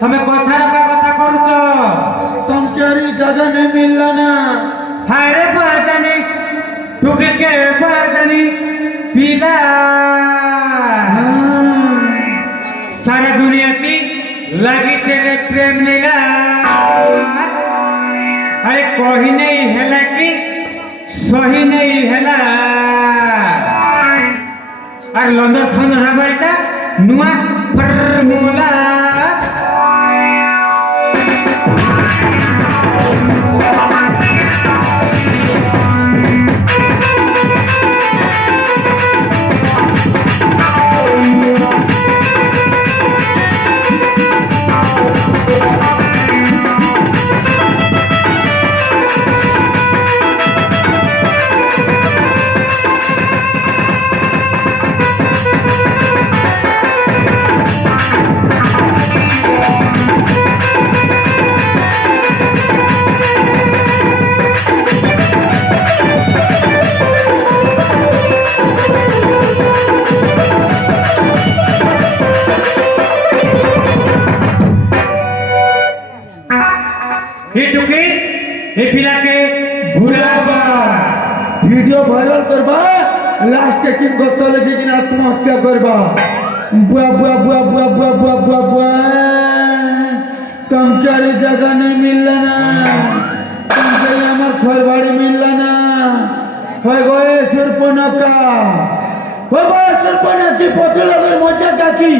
তুমি কথা রাখা কথা করছো, তোমার জায়গা নেই মিলল না। হায় রে বাজানি টুকিকে বাজানি পিলা सारा दुनिया की लगी चले प्रेम लीला। अरे कोई नहीं हेला कि सही नहीं हेला। और लंदन फन हमारा नुआ फॉर्मूला। वीडियो वायरल करबा लास्ट चेकिंग करते लेकिन आत्महत्या करबा। बुआ बुआ बुआ बुआ बुआ बुआ बुआ बुआ तुमचारी जगह नहीं मिलल ना। तुमचारी हमार घर बाड़ी मिलल ना। हो गए सुरपनका हो गए सुरपनकी पति लगे मजा काकी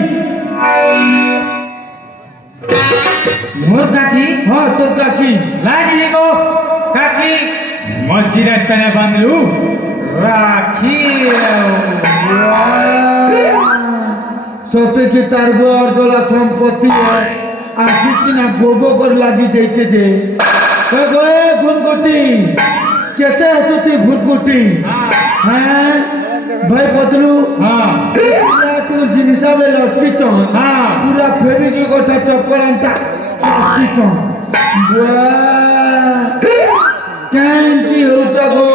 मोर काकी। हाँ तो काकी लाजली को काकी मस्जिद रास्ता बांधलू राखी सत्य की तार बुआर गला संपत्ति है आशी की ना गोगो कर लागी जाइते जे हो गए भुनकुटी कैसे हसती भुनकुटी हैं भाई पतलू। हाँ पूरा तू जिनिसा में लटकी चों। हाँ पूरा फेविक्विक कोठा चप्पल अंता लटकी चों। वाह कैंती हो जागो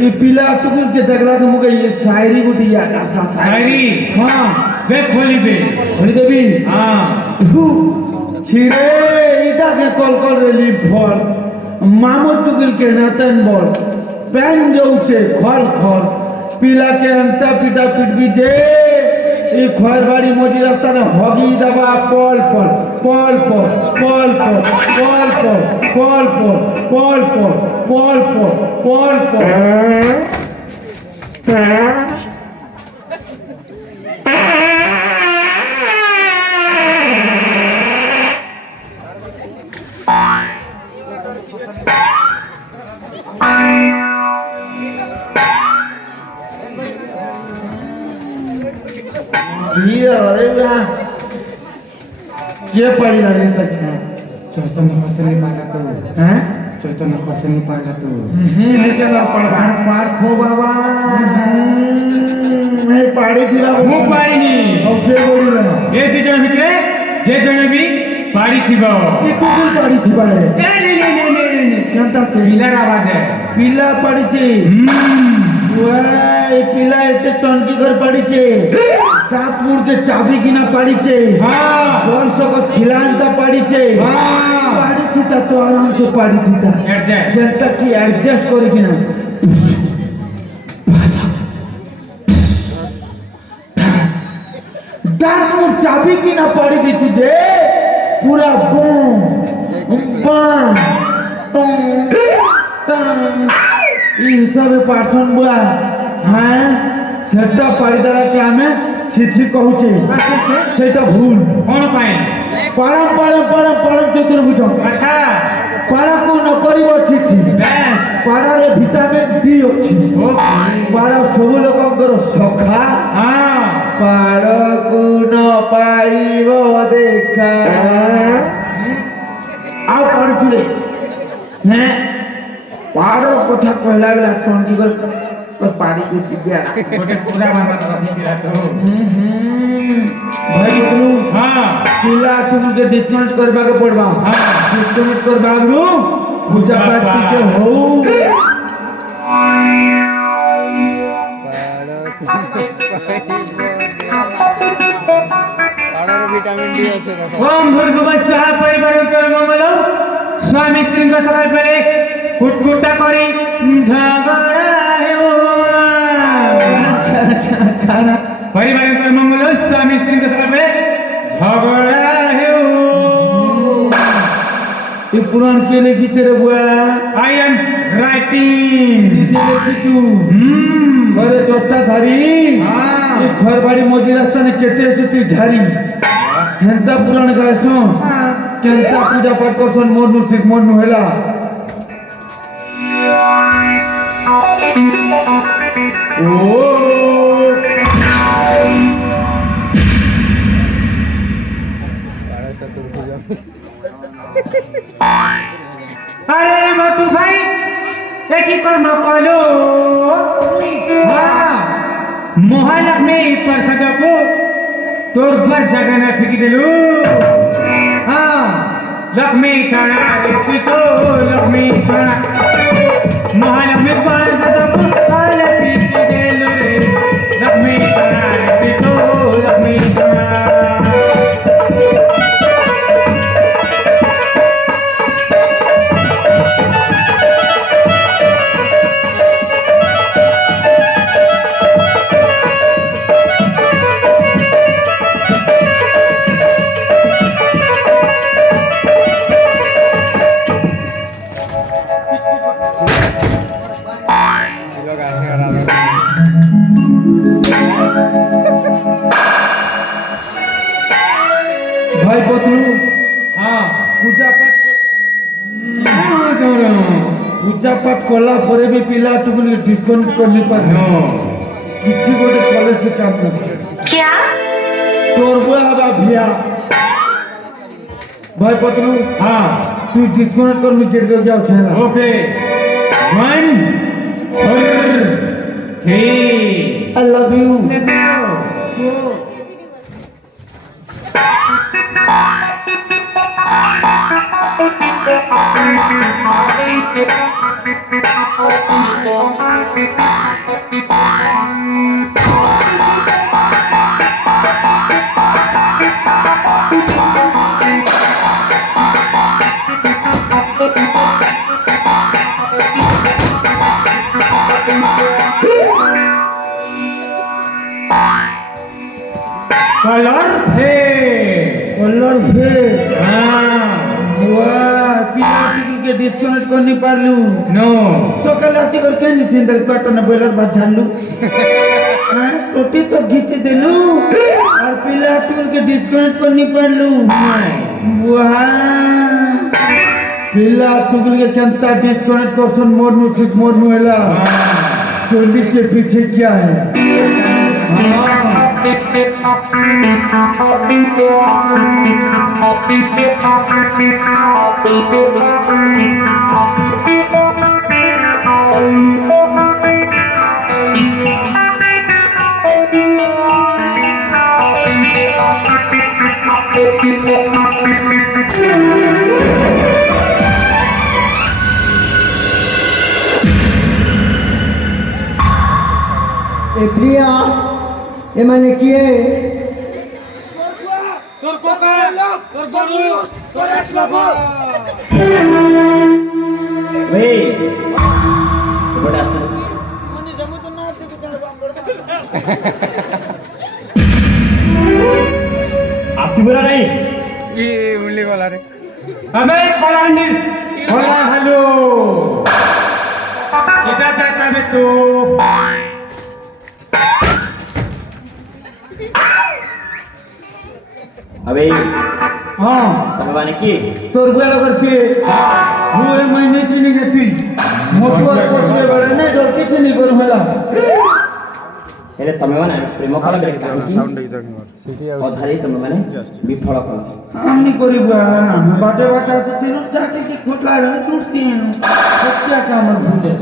ये पिला तुकुल के दगला तो मुझे ये शायरी गुटी याद आसा शायरी। हाँ देख खोली दे बोली देवी। हाँ छिरे इटा के कॉल रेली फल मामू तुकुल के नतन बोल पैन जो उचे खल खल पिला के अंता पिटा पिट भी जे ये खर बाड़ी मोजी रास्ता ने हगी दबा Paul Paul Paul Paul Paul Paul Paul Paul Paul Paul Paul Paul Paul ये पड़ी लगे तक ना चैतन्य खसनी पाला तो हैं चैतन्य खसनी पाला तो नहीं चला पड़ा पार हो बाबा नहीं पाड़ी थी ना ମୁଁ ପାଡ଼ିନି ओके बोली ना ଏ ଦି ଜଣ ଭିତରେ ଯେ ଜଣେ ବି ପାଡ଼ିଥିବ। ये कुकुर पाड़ी थी बारे केनता से ପିଲାର ଆବାଜ पिला पाड़ी थी वाह ये पिला इतने टंकी घर पाड़ी थी कापुर के चाबी की ना पाड़ी थी हाँ कौन सा को खिलांता पाड़ी थी हाँ पाड़ी थी तो आराम से पाड़ी थी ता एडजस्ट जनता की एडजस्ट करे कि ना कापुर चाबी की ना पाड़ी थी तुझे पूरा बम बम ये सब पाठन बुआ हैं सेटा पाड़ी दला के हमें छिछि कहूचे सेटा भूल कौन पाए परम परम परम परम चतुर्भुज अच्छा पारा को न करिवो ठीक ठीक बेस पारा रे विटामिन डी अछि पारा सब लोकंकर सखा हाँ पारा को न पाइबो देखा आ पड़ुले हैं पारो कथा कहला बेला टंकी कर তোর পাড়ি করতে গিয়া গোটে পুরা বাবা রଖିଥିଲା তো ଭାଇ ବତଲୁ ହଁ ପିଲା ତୁମକୁ ଡିସକାଉଣ୍ଟ କରିବାକୁ ପଡବା ହଁ ଡିସକାଉଣ୍ଟ କରିବା ଆଗରୁ ପୂଜା ପାଠ ଟିକେ ହଉ ভিটামিন ডি আছে দেখো ओम भूर्भुवः स्वः परिवारकर मंगल स्वामी श्रींग सभा परे कुटकुटा करी झगड़ा हेउ परिवारकर मंगल स्वामी श्रींग सभा परे झगड़ा हेउ ये पुराण के लिखी तेरे बुआ आई एम राइटिंग ये लिखी तू घरे चोट्टा झारी हाँ। ये घर बाड़ी मजी रास्ता ने केटे सुती झारी हेंता पुराण गायसो केंता पूजा पाठ करसन मोरनु सिख मोरनु हेला ओ अरे मटू भाई एकी कर्म कलो हाँ महालक्ष्मी प्रसादको तोर पर जगह न फेंकी देलू हाँ लक्ष्मी चढ़ा देती तो लक्ष्मी चढ़ा महालक्ष्मी प्रसादको काल फेंकी देलू रे लक्ष्मी चढ़ा देती तो लक्ष्मी चढ़ा लोग आने वाला है भाई बतलू हाँ पूजा पाठ करो पूजा पाठ कला परे भी पिला तुमने डिस्काउंट करनी पर नो किसी गोटे कॉलेज से काम कर क्या तोर बुआ हवा भिया भाई पतलू हाँ तू डिस्काउंट कर मुझे दे जाओ छेला okay 1 2 3 I love you Let's go. Colour थे कलर भे हाँ बुआ पिला तुमके डिस्काउंट करनी पारलू नो सकाल आसी कर के सिंदर पैटर्न बोलर बात झालू हां टोटी तो घिच देलू और पिला तुमके डिस्काउंट करनी पारलू बुआ पिला तुमके केंता डिस्काउंट करसन मोरनु ठीक मोरनु हेला चोली के पीछे क्या है ए प्रिया ए माने किए তোর কোকা তোর গরু তোর এক লক্ষ ওই বড় আছে আসিবরা নাই ये उंगली वाला रे अबे कलांडी होला हेलो এটা তাকাবে তো अबे हां તમે માને কি तोर बुआ लगर के हुए महीने चिनी के तुई मोटुआ कोटले बड़े नहीं डर किछ नहीं कर होला ହେଲେ ତମେ ମାନେ ପ୍ରେମ କଲ ବେଳେ କାହିଁକି साउंड इधर नहीं सिटी ଅଧାରେ ତମେ ମାନେ ବିଫଳ କଲ हमनी करी बुआ हम बाटे बाटे से तीन जाके की खोटला रह टूटती है क्या काम भूले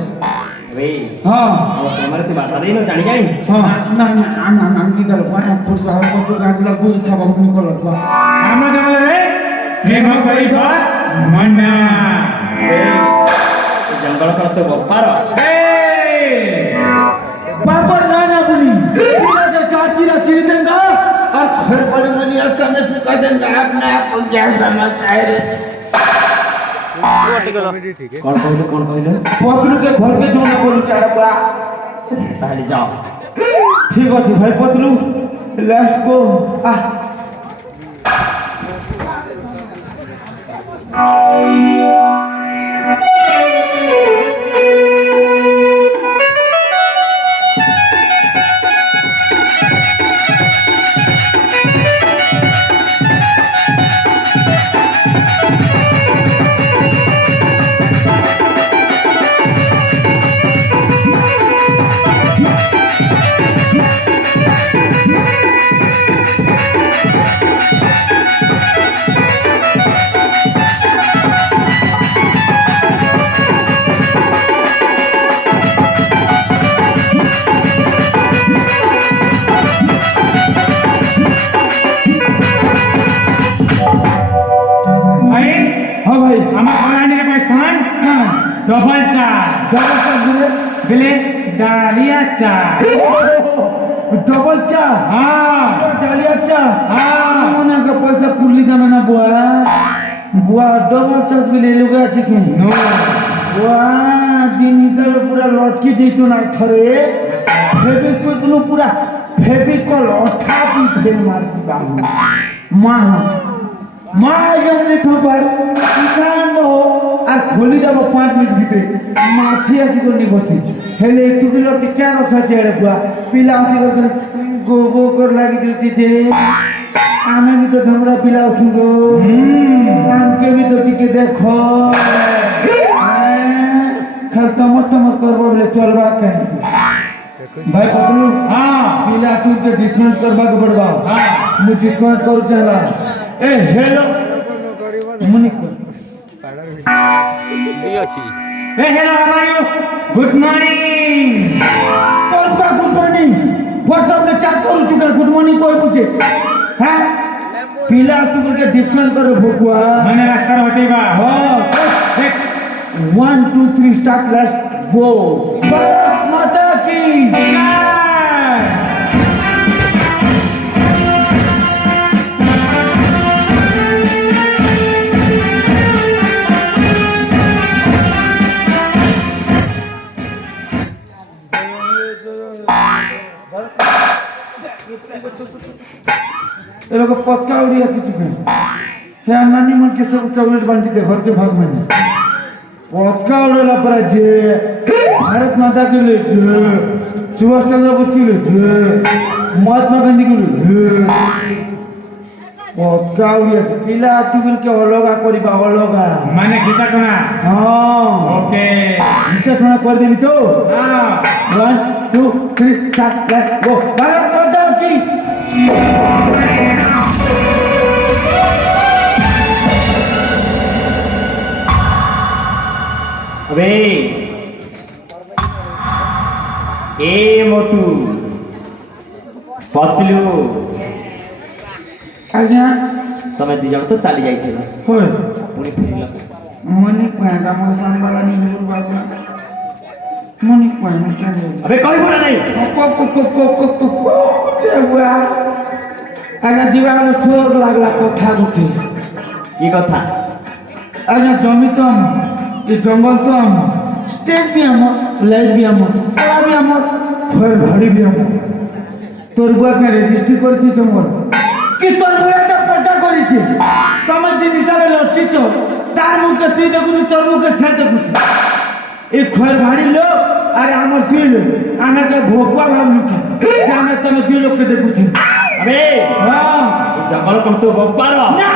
अबे हाँ हमारे से बात नहीं ना जानी जाए हाँ ना ना ना ना निकल पाया पुरको गाजला बुझ खाबा निकल पा ଆମ ଜଙ୍ଗଲରେ ପ୍ରେମ କରିବା ମନା। जंगल का तो गोपार बाबा नाना बोली मेरा जो चाची रा चिर देंगा और घर पर मनी रास्ता में सुखा देंगा अपने आप को क्या समझ आए रे कॉमेडी ठीक है। कौन कहलो पत्रू के घर के जो ना बोलू चारा बा पहले जाओ ठीक है भाई पत्रू लेट्स गो आ ଭାଇ हाँ भाई ଆମ କଳାହାଣ୍ଡିରେ କହିସନ୍ हाँ ଡବଲ ଚା डबल चा बोले ବେଲେ ଡାଲିଆ ଚା। डबल चा ହଁ डालिया चा हाँ मना का पैसा पुरली जाना ना बुआ बुआ डबल चा भी ले लोगे आज के नो बुआ दिन हिसाब पूरा लटकी दी तो ना थरे फेविक्विक पूरा फेविकॉल अठा भी फेल मार दी बाबू माँ जमने खबर किसान हो আর খোলি যাব 5 মিনিট ভিতরে মাছি আসি করে বসি হেলে একটু কিলো টিকা রখা চেড়ে বুয়া পিলা আসি করে গোবো কর লাগি দিতে যে আমি তো ধমরা পিলা উঠু গো আমকে भी तो টিকে দেখো খাল টমট করব বলে চলবা কেন ভাই পতলু ହଁ পিলা তুকে ডিসকাউন্ট করবা के पड़बा ହଁ मु डिस्काउंट करू चला ए हेलो मुनि को भी अच्छी Hey, hello, how are you? Good morning. कौन का गुड मॉर्निंग व्हाट्सएप में चैट करू चुका गुड मॉर्निंग कोई पूछे हैं पीला तू के डिस्काउंट करो भुकुआ मैंने रास्ता हटेगा। हां 1 2 3 स्टार्ट लेट्स गो भारत माता की जय। ये लोग पक्का उड़ी आती चुके क्या नानी मन के सब चॉकलेट बांटी दे घर के भाग में पक्का उड़ेला पर जे भारत माता के लिए जय सुभाष चंद्र बोस के लिए जय महात्मा गांधी के लिए जय पक्का उड़ी आती पिला टिबिल के अलगा करिबा अलगा मैंने गीता सुना। हां ओके इतना थोड़ा कर देनी तो हाँ 1 2 3 स्टार्ट लेट्स गो भारत माता की अबे ए मोटू पतलू आज्ञा तमे दी जण तो चली जाइथिल होय पुणी फेरिल मनी पांडा मन सांबाला नी दूर बाबा मनी पांडा चले अबे कोई बोला नहीं जेवा आज्ञा जीवार सोर लागला कथा गुठी ये कथा आज्ञा जमी तो ये जंगल तो हम स्टेट भी हम लाइट भी हम कला भी हम घर भाड़ी भी हम তোর বুয়াকে রেজিস্ট্রি করেছি তোমার কি তোর বুয়াটা পটা করেছে তোমার যে হিসাবে লড়ছিস তার মুখে তুই দেখুনি তোর মুখে সে দেখুছি এই ঘর ভাড়ি লোক আর আমার দুই লোক আমাকে ভোগবা ভাবলু কি যে আমি তুমি দুই লোককে দেখুছি अबे হ্যাঁ ये जंगल कम तो गोपार না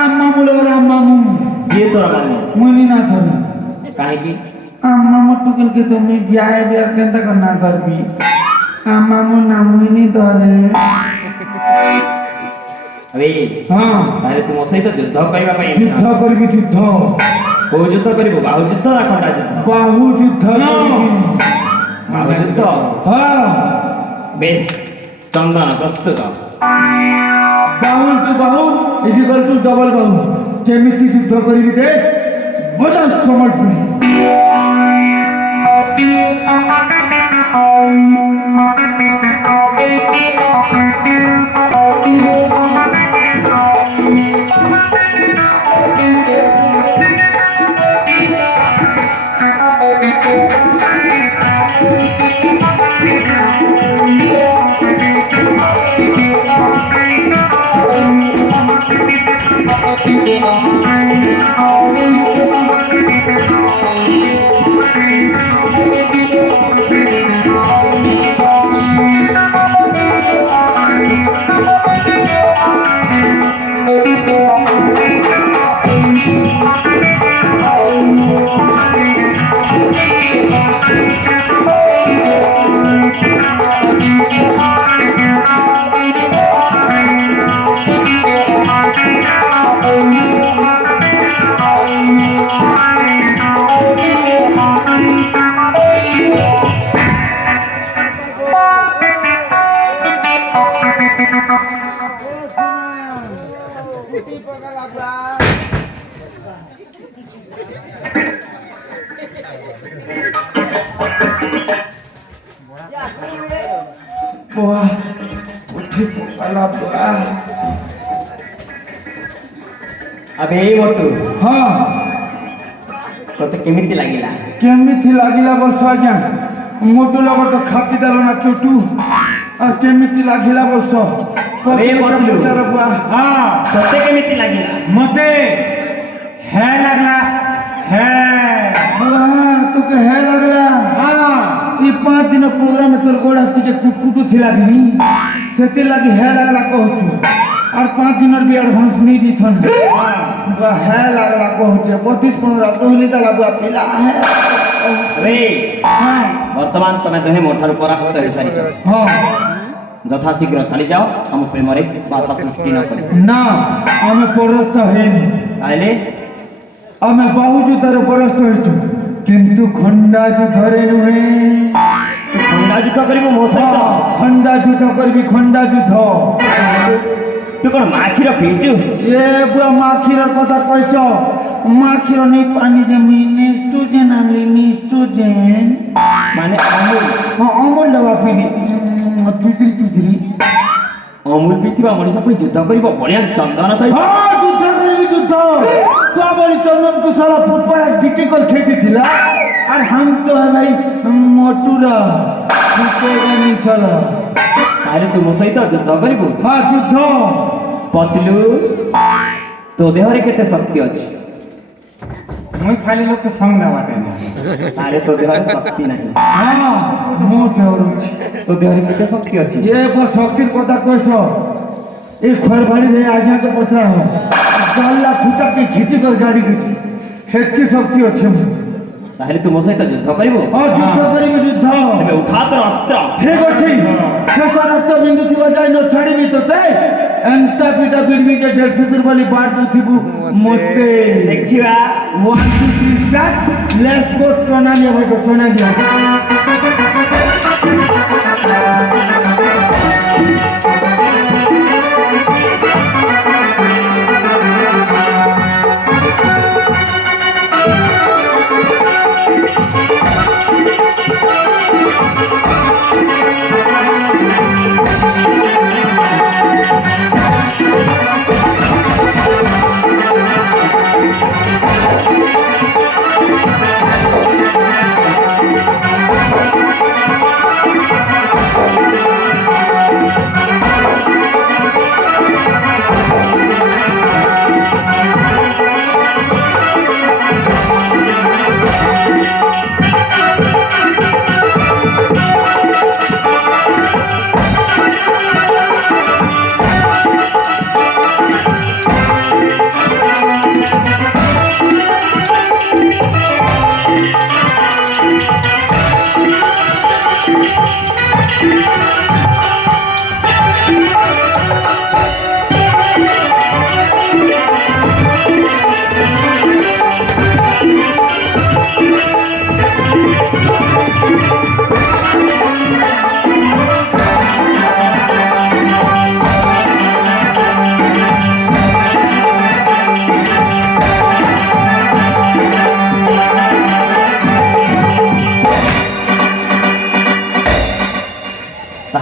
আম্মা বলে ওর আম্মা মু ये तोरा माने মুনি না ধরে काहे की আম্মা মটুকেল কে তুমি বিয়ে বিয়ে কেনটা করনা করবি আম্মা মু না মুনি ধরে अबे হ্যাঁ तारे तुम सहित युद्ध करबा ପାଇଁ যুদ্ধ করবি যুদ্ধ କୋଉ ଯୁଦ୍ଧ କରିବୁ ବାହୁ ଯୁଦ୍ଧ ନା ଖଣ୍ଡା ଯୁଦ୍ଧ ବାହୁ ଯୁଦ୍ଧ କରିବି। ବାହୁ ଯୁଦ୍ଧ ହଁ ବେଶ ଚନ୍ଦନ ପ୍ରସ୍ତୁତ ବାହୁ ଟୁ ବାହୁ ଇଜିକାଲ ଟୁ ଡବଲ ବାହୁ କେମିତି ଯୁଦ୍ଧ କରିବି ଦେ ବଜା ସମ୍ବଲପୁରୀ बुआ उठी पकाला बुआ अबे मोटू हाँ ତତେ କେମିତି ଲାଗିଲା କେମିତି ଲାଗିଲା ବର୍ଷ ଆଜ୍ଞା ମୋଟୁ ଲୋକ ତ ଖାପି ଦେଲ ନା ଚୋଟୁ ଆଉ କେମିତି ଲାଗିଲା ବର୍ଷ ଏ ବଦଲୁ। ବୁଆ हाँ ତତେ କେମିତି ଲାଗିଲା मते है लगला है बुआ तुके है लगला हाँ ये 5 दिन प्रोग्राम तोर गोड़ा तुझे कुटकुटू थिला कि सेते लगी है लगला कहतु और 5 दिन भी एडवांस नहीं दीथन बुआ है लगला कहतु 32 15 तोहली दला बुआ पिला है रे हाँ ବର୍ତ୍ତମାନ ତମେ ଦୁହେଁ ମୋଠାରୁ ପରାସ୍ତ ହୋଇସାରିଛ हाँ ଯଥାଶୀଘ୍ର ଚାଲିଯାଅ ଆମ ପ୍ରେମରେ ବାଧା ସୃଷ୍ଟି ନ କରି ना हमें परस्त है ତାହେଲେ हमें बाहु युद्धर परस्त होइछु किंतु खंडा युद्धरे नुहे ତୁ ଖଣ୍ଡା ଯୁଦ୍ଧ କରିବୁ ମୋ ସହିତ खंडा युद्ध करबी खंडा युद्ध ତୁ କଣ ମାଖିର ପିଇଛୁ ये बुआ माखीर कथा कहछ माखीर नहीं पानी जे निस्टुजेन आली निस्टुजेन ମାନେ ଅମୁଲ हाँ अमूल दवा पीली तुजरी तुजरी ଅମୁଲ ପିଇଥିବା ମଣିଷ ପୁଣି ଯୁଦ୍ଧ କରିବ ବଢିଆ ଚନ୍ଦନ ସହିତ हाँ युद्ध करबी युद्ध तो बड़ी चंदन को साला फुटबॉल डिटिकल खेती थिला और हम तो है भाई मोटूरा फुटेगा नहीं चला ତାହେଲେ ତୁ ମୋ ସହିତ ଯୁଦ୍ଧ କରିବୁ हाँ युद्ध ପତଲୁ ତୋ ଦେହରେ କେତେ ଶକ୍ତି ଅଛି मुई खाली लोग के संग ना बाटे नहीं ଆରେ ତୋ ଦେହରେ ଶକ୍ତି ନାହିଁ हाँ मोट औरुच ତୋ ଦେହରେ କେତେ ଶକ୍ତି ଅଛି ये बस शक्तिर कथा कहछ ए खरबाड़ी रे आज्ञा के पछरा हो गल्ला फुटा के खींची कर गाड़ी की हेतकी शक्ति अच्छे ତାହେଲେ ତୁ ମୋ ସହିତ ଯୁଦ୍ଧ କରିବୁ हाँ युद्ध करिबी युद्ध ଏବେ ଉଠା ତୋର ଅସ୍ତ୍ର ठीक अच्छी शेष रक्त बिंदु थिबा जाय न छाड़ीबी तते एंता पीटा पिड़बी जे 150 दुर्बली बाट दुथिबु मोते ଦେଖିବା 1 2 3 स्टार्ट लेट्स गो टोना ने भाई को टोना दिया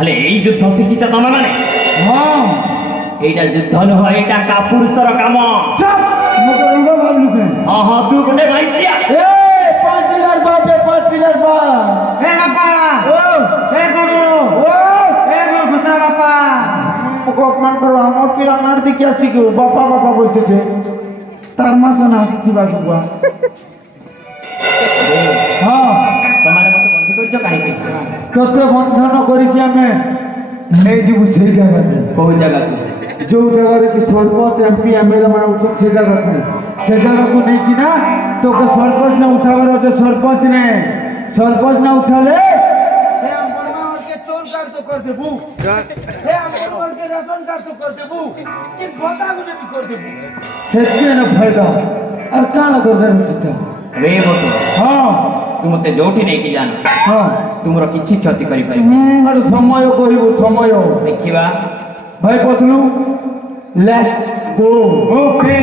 তাহলে এই যুদ্ধ শিখিছ ତମେ ମାନେ ହଁ এইটা যুদ্ধ নুহ এইটা কাপুরুষର কাম চুপ মতো রঙ্গ ভাবলু কেন ହଁ ହଁ ତୁ ଗୋଟେ ଭାଇଚିଆ এ পাঁচ পিলার বাপ এ পাঁচ পিলার বাপ এ বাপা ও এ গুরু ও এ গুরু ঘোষা বাপা মুখ অপমান করো আমার পিলা নার দিকে আসছি কেউ বাপা বাপা বলতেছে তার মাসে না আসছি বাবুয়া হ্যাঁ ତମାନେ ମତେ ବନ୍ଦୀ କରିଛ କାହିଁକି তোতে বন্ধন করিকি আমি নেই যাব সেই জায়গাতে କୋଉ ଜାଗାକୁ जो জায়গায় কি সরপঞ্চ এমপি এমএলএ মানে উঠুন সেই জায়গাতে সেই জায়গাକୁ নেইকি না তোকে সরপঞ্চ না উঠাবার আছে সরপঞ্চ নে সরপঞ্চ না উঠালে হে আমরমানকে চোর কাট তো কর দেবু হে আমরমানকে রেশন কাট তো কর দেবু কি বতা গুনে তো কর দেবু হেতে না ফায়দা আর কানা দরকার হচ্ছে ରେ ବଟୁ হ্যাঁ ତୁ ମତେ ଯୋଉଠି ନେଇକି ଯାଆ হ্যাঁ ତୁମର କିଛି କ୍ଷତି କରିପାରିବ আরে সময় কইব সময় ଦେଖିବା ভাই পতলু লেটস গো ওকে